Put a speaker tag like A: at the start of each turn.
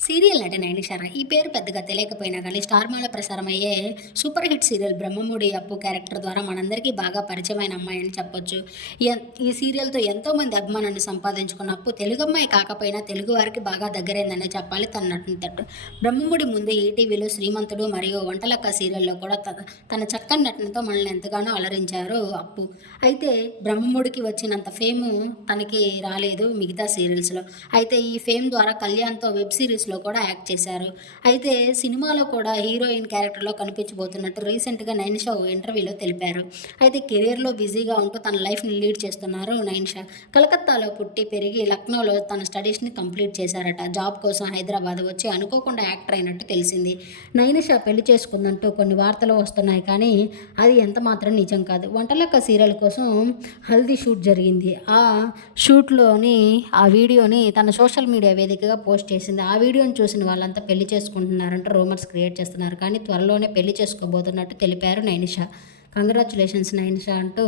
A: Serial నటి నైనిషార ఈ పేరు పెద్దగా తెలియకపోయినా కానీ స్టార్ మాల super hit serial Brahmamudi Appu character ద్వారా మనందరికీ బాగా పరిచయమైన అమ్మాయి అని చెప్పొచ్చు. ఈ సీరియల్తో ఎంతోమంది అభిమానాన్ని సంపాదించుకున్న అప్పు తెలుగు అమ్మాయి కాకపోయినా తెలుగు వారికి బాగా దగ్గరైందనే చెప్పాలి తన నటన తట్టు బ్రహ్మముడి ముందు ఈటీవీలో శ్రీమంతుడు మరియు వంటలక్క సీరియల్లో కూడా త- తన చక్కని నటనతో మనల్ని ఎంతగానో అలరించారు అప్పు. అయితే బ్రహ్మముడికి వచ్చినంత ఫేమ్ తనకి రాలేదు మిగతా సీరియల్స్లో. అయితే ఈ ఫేమ్ ద్వారా కళ్యాణ్తో వెబ్ లో కూడా యాక్ట్ చేశారు. అయితే సినిమాలో కూడా హీరోయిన్ క్యారెక్టర్లో కనిపించబోతున్నట్టు రీసెంట్గా నైన్షా ఓ ఇంటర్వ్యూలో తెలిపారు. అయితే కెరియర్లో బిజీగా ఉంటూ తన లైఫ్ని లీడ్ చేస్తున్నారు నైన్షా కలకత్తాలో పుట్టి పెరిగి లక్నోలో తన స్టడీస్ని కంప్లీట్ చేశారట. జాబ్ కోసం హైదరాబాద్ వచ్చి అనుకోకుండా యాక్టర్ అయినట్టు తెలిసింది. నైనిషా పెళ్ళి చేసుకుందంటూ కొన్ని వార్తలు వస్తున్నాయి కానీ అది ఎంత మాత్రం నిజం కాదు. వంటలక్క సీరియల్ కోసం హల్దీ షూట్ జరిగింది. ఆ షూట్లోని ఆ వీడియోని తన సోషల్ మీడియా వేదికగా పోస్ట్ చేసింది. ఆ వీడియో వీడియోని చూసిన వాళ్ళంతా పెళ్ళి చేసుకుంటున్నారంటూ రూమర్స్ క్రియేట్ చేస్తున్నారు. కానీ త్వరలోనే పెళ్ళి చేసుకోబోతున్నట్టు తెలిపారు నైనిషా. కంగ్రాచులేషన్స్ నైనిషా అంటూ